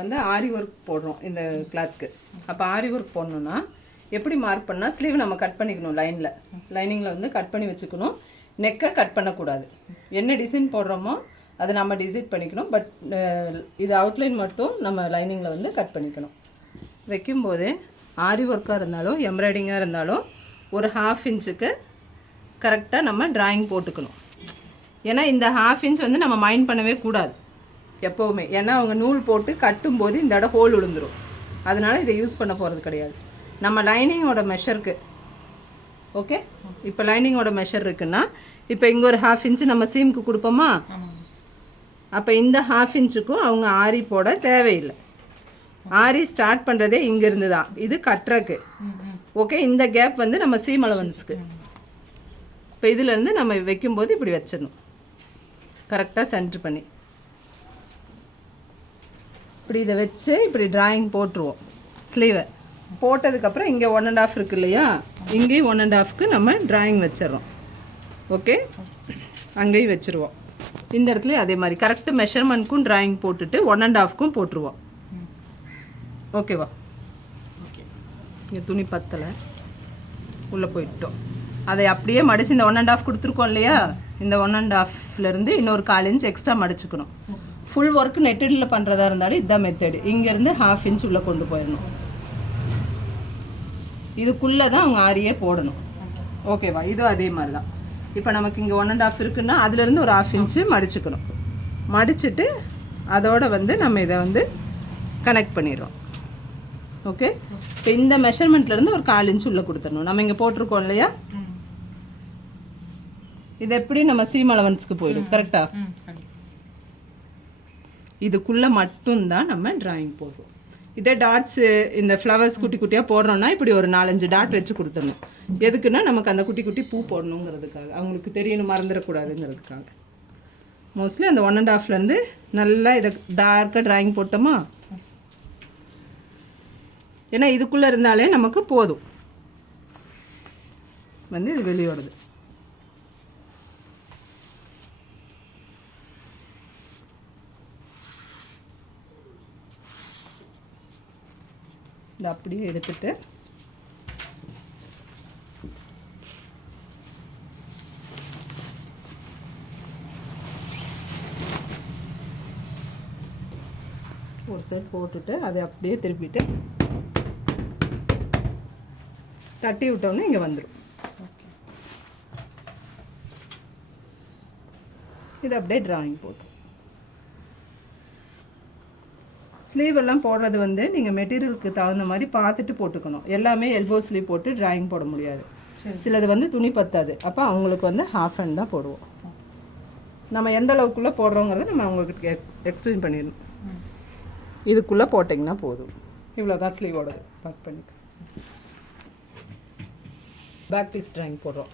வந்து ஆரி ஒர்க் போடுறோம் இந்த கிளாத்க்கு. அப்போ ஆரி ஒர்க் போடணும்னா எப்படி மார்க் பண்ணால் ஸ்லீவ் நம்ம கட் பண்ணிக்கணும். லைனிங்கில் வந்து கட் பண்ணி வச்சுக்கணும். நெக்கை கட் பண்ணக்கூடாது. என்ன டிசைன் போடுறோமோ அதை நம்ம டிசைட் பண்ணிக்கணும். பட் இது அவுட்லைன் மட்டும் நம்ம லைனிங்கில் வந்து கட் பண்ணிக்கணும். வைக்கும்போதே ஆரி ஒர்க்காக இருந்தாலும் எம்ப்ராய்டிங்காக இருந்தாலும் ஒரு 1/2 இன்ச்சுக்கு கரெக்டாக நம்ம டிராயிங் போட்டுக்கணும். ஏன்னா இந்த 1/2 இன்ச் வந்து நம்ம மைண்ட் பண்ணவே கூடாது எப்போவுமே. ஏன்னா அவங்க நூல் போட்டு கட்டும்போது இந்த இடம் ஹோல் விழுந்துடும். அதனால இதை யூஸ் பண்ண போகிறது கிடையாது. நம்ம லைனிங்கோட மெஷருக்கு ஓகே. இப்போ லைனிங்கோட மெஷர் இருக்குன்னா இப்போ இங்கே ஒரு 1/2 இன்ச்சு நம்ம சீமுக்கு கொடுப்போமா. அப்போ இந்த 1/2 இன்ச்சுக்கும் அவங்க ஆரி போட தேவையில்லை. ஆரி ஸ்டார்ட் பண்ணுறதே இங்கேருந்து தான். இது கட்டுறக்கு ஓகே. இந்த கேப் வந்து நம்ம சீம் அலவன்ஸ்க்கு. இப்போ இதுலேருந்து நம்ம வைக்கும்போது இப்படி வச்சிடணும் கரெக்டாக சென்டர் பண்ணி. இப்படி இதை வச்சு இப்படி டிராயிங் போட்டுருவோம். ஸ்லீவை போட்டதுக்கப்புறம் இங்கே 1.5 இருக்கு இல்லையா, இங்கேயும் 1.5க்கு நம்ம டிராயிங் வச்சிடறோம். ஓகே, அங்கேயும் வச்சுருவோம். இந்த இடத்துல அதே மாதிரி கரெக்ட் மெஷர்மெண்ட்க்கும் டிராயிங் போட்டுட்டு 1.5க்கும் போட்டுருவோம். ஓகேவா. இங்கே துணி பத்தலை உள்ளே போயிட்டோம். அதை அப்படியே மடித்து இந்த 1.5 கொடுத்துருக்கோம் இல்லையா, இந்த 1.5லேருந்து இன்னொரு 1/4 இன்ச் எக்ஸ்ட்ரா மடிச்சுக்கணும். ஃபுல் ஒர்க் நெட்டடில் பண்ணுறதா இருந்தாலும் இதுதான் மெத்தடு. இங்கேருந்து 1/2 இன்ச் உள்ளே கொண்டு போயிடணும். இதுக்குள்ளே தான் அவங்க ஆரியே போடணும். ஓகேவா. இதுவும் அதே மாதிரி தான். இப்போ நமக்கு இங்கே 1.5 இருக்குன்னா அதுலேருந்து ஒரு 1/2 இன்ச்சு மடிச்சுக்கணும். மடிச்சுட்டு அதோட வந்து நம்ம இதை வந்து கனெக்ட் பண்ணிடுறோம். ஓகே. இப்போ இந்த மெஷர்மெண்ட்லேருந்து ஒரு 1/4 இன்ச் உள்ளே கொடுத்துடணும். நம்ம இங்கே போட்டிருக்கோம் இல்லையா, இது எப்படி நம்ம சீம் அலவன்ஸ்க்கு போயிடும். கரெக்டா. இதுக்குள்ளே மட்டும்தான் நம்ம டிராயிங் போடுறோம். இதே டாட்ஸு இந்த ஃப்ளவர்ஸ் குட்டி குட்டியாக போடுறோம்னா இப்படி ஒரு 4-5 டாட் வச்சு கொடுத்துடணும். எதுக்குன்னா நமக்கு அந்த குட்டி குட்டி பூ போடணுங்கிறதுக்காக, அவங்களுக்கு தெரியணும் மறந்துடக்கூடாதுங்கிறதுக்காக. மோஸ்ட்லி அந்த 1.5லேருந்து நல்லா இதை டார்க்காக டிராயிங் போட்டோமா, ஏன்னா இதுக்குள்ளே இருந்தாலே நமக்கு போதும். வந்து இது வெளியோடுது. இதை அப்படியே எடுத்துட்டு ஒரு சைடு போட்டுட்டு அதை அப்படியே திருப்பிட்டு தட்டி விட்டோன்னு இங்கே வந்துடும். இது அப்படியே டிராயிங் போட்டு ஸ்லீவ் எல்லாம் போடுறது வந்து நீங்கள் மெட்டீரியலுக்கு தகுந்த மாதிரி பார்த்துட்டு போட்டுக்கணும். எல்லாமே எல்போ ஸ்லீவ் போட்டு டிராயிங் போட முடியாது. சிலது வந்து துணி பத்தாது. அப்போ அவங்களுக்கு வந்து 1/2 ஹேண்ட் தான் போடுவோம். நம்ம எந்த அளவுக்குள்ளே போடுறோங்கிறத நம்ம அவங்களுக்கு எக்ஸ்பிளைன் பண்ணிடணும். இதுக்குள்ளே போட்டிங்கன்னா போதும். இவ்வளோ தான் ஸ்லீவோடது. பாஸ் பண்ணிக்க பேக் பீஸ் டிராயிங் போடுறோம்.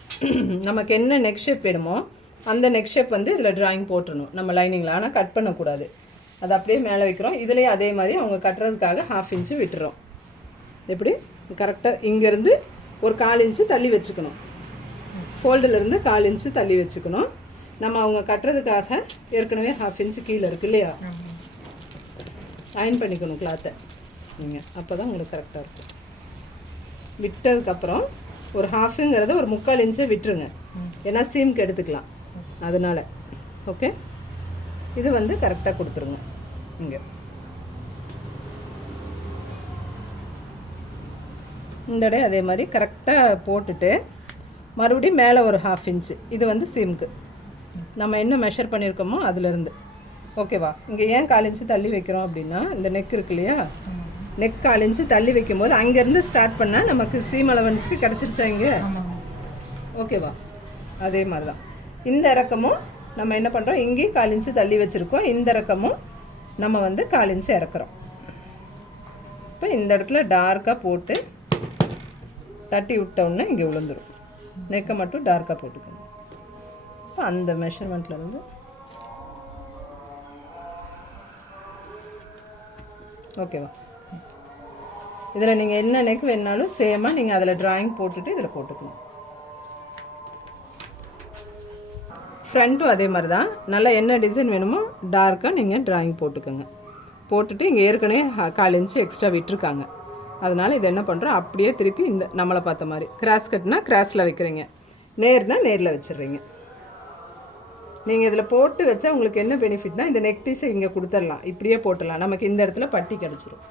நமக்கு என்ன நெக் ஷேப் வேணுமோ அந்த நெக் ஷேப் வந்து இதில் டிராயிங் போட்டுடணும் நம்ம லைனிங்கில். ஆனால் கட் பண்ணக்கூடாது. அது அப்படியே மேலே வைக்கிறோம். இதுலேயே அதே மாதிரி அவங்க கட்டுறதுக்காக 1/2 இன்ச்சு விட்டுறோம். எப்படி கரெக்டாக இங்கேருந்து ஒரு 1/4 இன்ச்சு தள்ளி வச்சுக்கணும். ஃபோல்டுலேருந்து 1/4 இன்ச்சு தள்ளி வச்சுக்கணும். நம்ம அவங்க கட்டுறதுக்காக ஏற்கனவே 1/2 இன்ச்சு கீழே இருக்கு இல்லையா, அயன் பண்ணிக்கணும் கிளாத்தை நீங்கள். அப்போ தான் உங்களுக்கு கரெக்டாக இருக்கும். விட்டதுக்கப்புறம் ஒரு 1/2ங்கிறத ஒரு 3/4 இன்ச்சை விட்டுருங்க. ஏன்னா சீம்க்கு எடுத்துக்கலாம் அதனால். ஓகே. இது வந்து கரெக்டாக கொடுத்துருங்க. இங்கே இந்த இடம் அதே மாதிரி கரெக்டாக போட்டுட்டு மறுபடியும் மேலே ஒரு 1/2 இன்ச்சு. இது வந்து சீம்க்கு நம்ம என்ன மெஷர் பண்ணியிருக்கோமோ அதுலேருந்து. ஓகேவா. இங்கே ஏன் 1/4 இன்ச்சு தள்ளி வைக்கிறோம் அப்படின்னா இந்த நெக் இருக்கு இல்லையா, நெக் 1/4 இன்ச்சு தள்ளி வைக்கும்போது அங்கேருந்து ஸ்டார்ட் பண்ணால் நமக்கு சீம் அலவன்ஸ்க்கு கிடச்சிருச்சா இங்கே. ஓகேவா. அதே மாதிரி தான் இந்த இறக்கமும் நம்ம என்ன பண்ணுறோம், இங்கேயும் 1/4 இன்ச்சு தள்ளி வச்சுருக்கோம். இந்த இறக்கமும் நம்ம வந்து 1/4 இன்ச்சு இறக்குறோம். இப்போ இந்த இடத்துல டார்க்காக போட்டு தட்டி விட்டோம்னா இங்கே விழுந்துடும். நெக்கை மட்டும் டார்க்காக போட்டுக்கணும். இப்போ அந்த மெஷர்மெண்ட்லேருந்து ஓகேவா. இதில் நீங்கள் என்ன நெக் வேணாலும் சேமாக நீங்கள் அதில் டிராயிங் போட்டுட்டு இதில் போட்டுக்கணும். ஃப்ரண்ட்டும் அதே மாதிரி தான். நல்லா என்ன டிசைன் வேணுமோ டார்க்காக நீங்கள் டிராயிங் போட்டுக்கோங்க. போட்டுட்டு இங்கே ஏற்கனவே 1/4 இன்ச்சு எக்ஸ்ட்ரா விட்டுருக்காங்க. அதனால் இது என்ன பண்ணுறோம், அப்படியே திருப்பி இந்த நம்மளை பார்த்த மாதிரி கிராஸ் கட்னா கிராஸில் வைக்கிறீங்க, நேர்னா நேரில் வச்சிடுறீங்க. நீங்கள் இதில் போட்டு வச்சா உங்களுக்கு என்ன பெனிஃபிட்னா, இந்த நெக் பீஸை இங்கே கொடுத்துடலாம், இப்படியே போட்டுடலாம், நமக்கு இந்த இடத்துல பட்டி கிடச்சிரும்.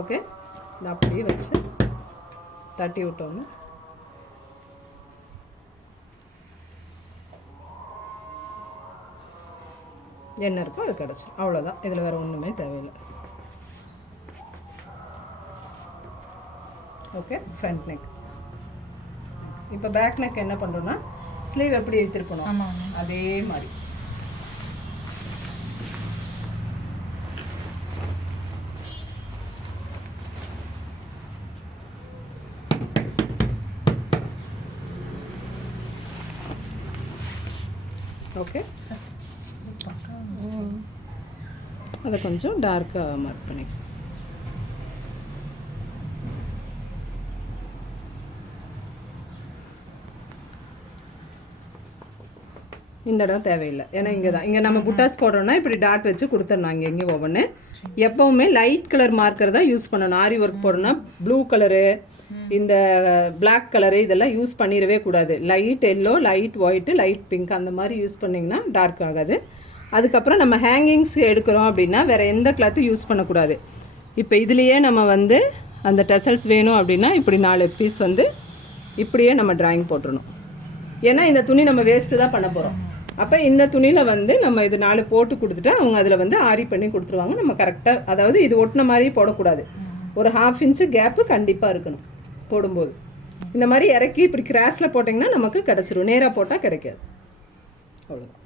ஓகே, இதை அப்படியே வச்சு தட்டி விட்டோன்னு என்ன இருக்கோ அது கிடச்சிடும். அவ்வளோதான், இதில் வேறு ஒன்றுமே தேவையில்லை. Okay, front neck. இப்போ பேக் நெக் என்ன பண்ணுறோன்னா, ஸ்லீவ் எப்படி திருப்பணும் அதே மாதிரி ஓகே. அதை கொஞ்சம் டார்க்காக மார்க் பண்ணிக்கலாம். இந்த இடம் தேவையில்லை, ஏன்னா இங்கே தான் இங்கே நம்ம புட்டாஸ் போடுறோம்னா இப்படி டாட் வச்சு கொடுத்துடணும். இங்கே எங்கேயும் ஒவ்வொன்று எப்போவுமே லைட் கலர் மார்க்கர் தான் யூஸ் பண்ணணும். ஆரி ஒர்க் போடணும்னா ப்ளூ கலரு, இந்த பிளாக் கலரு இதெல்லாம் யூஸ் பண்ணிடவே கூடாது. Light yellow, light white, light pink அந்த மாதிரி யூஸ் பண்ணிங்கன்னா டார்க் ஆகாது. அதுக்கப்புறம் நம்ம ஹேங்கிங்ஸ் எடுக்கிறோம் அப்படின்னா வேறு எந்த கிளாத்தும் யூஸ் பண்ணக்கூடாது. இப்போ இதுலேயே நம்ம வந்து அந்த டெசல்ஸ் வேணும் அப்படின்னா இப்படி 4 பீஸ் வந்து இப்படியே நம்ம டிராயிங் போட்டுடணும். ஏன்னா இந்த துணி நம்ம வேஸ்ட்டு தான் பண்ண போகிறோம். அப்போ இந்த துணியில் வந்து நம்ம இது 4 போட்டு கொடுத்துட்டா அவங்க அதில் வந்து ஆரி பண்ணி கொடுத்துருவாங்க. நம்ம கரெக்டாக, அதாவது இது ஒட்டின மாதிரி போடக்கூடாது, ஒரு 1/2 இன்ச்சு கேப்பு கண்டிப்பாக இருக்கணும் போடும்போது. இந்த மாதிரி இறக்கி இப்படி கிராஸில் போட்டிங்கன்னா நமக்கு கிடச்சிரும், நேராக போட்டால் கிடைக்காது. அவ்வளோதான்.